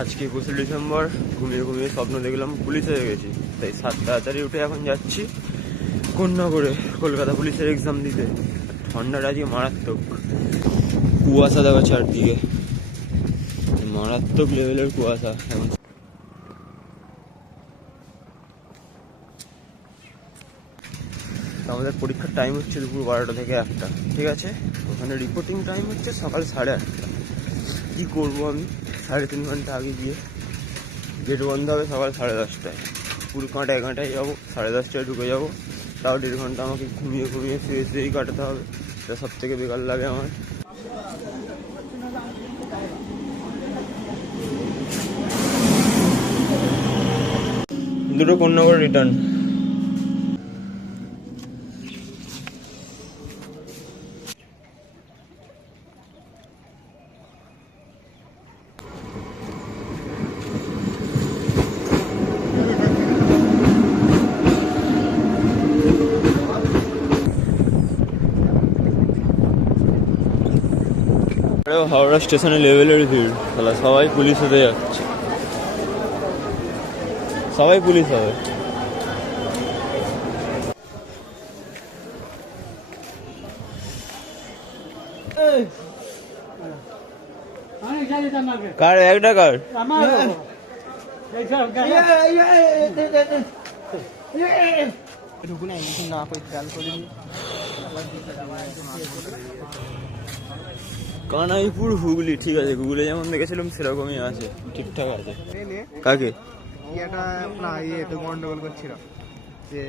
আজকে 21 ডিসেম্বর। ঘুমিয়ে ঘুমিয়ে স্বপ্ন দেখলাম পুলিশ হয়ে গেছি, তাই 7 তাড়াতাড়ি উঠে এখন যাচ্ছি কন্যাগড়ে কলকাতা পুলিশের এক্সাম দিতে। ঠান্ডাটা আজকে মারাত্মক, কুয়াশা দেখা চারদিকে, মারাত্মক লেভেলের কুয়াশা। এখন আমাদের পরীক্ষার টাইম হচ্ছে দুপুর 12টা থেকে 1টা, ঠিক আছে। ওখানে রিপোর্টিং টাইম হচ্ছে সকাল 8:30। কী করবো আমি 3.5 ঘন্টা আগে গিয়ে, গেট বন্ধ হবে সকাল 10:30টায়, পুরো কাঁটায় যাবো, 10:30টায় ঢুকে যাবো, তাও 1.5 ঘন্টা আমাকে ঘুমিয়ে ঘুমিয়ে শুয়েই কাটাতে হবে। এটা সব থেকে বেকার লাগে আমার। দুটো কন্যাগড় রিটার্ন। হাওড়া স্টেশনে লেভেলের ভিড়, তাহলে সবাই পুলিশ হতে যাচ্ছে, সবাই পুলিশ হবে। কার একটা কার কানাইপুর হুগলি, ঠিক আছে, গুগলে যেমন দেখেছিলাম সেরকমই আছে, ঠিকঠাক আছে। কাকে গন্ডগোল করছিল যে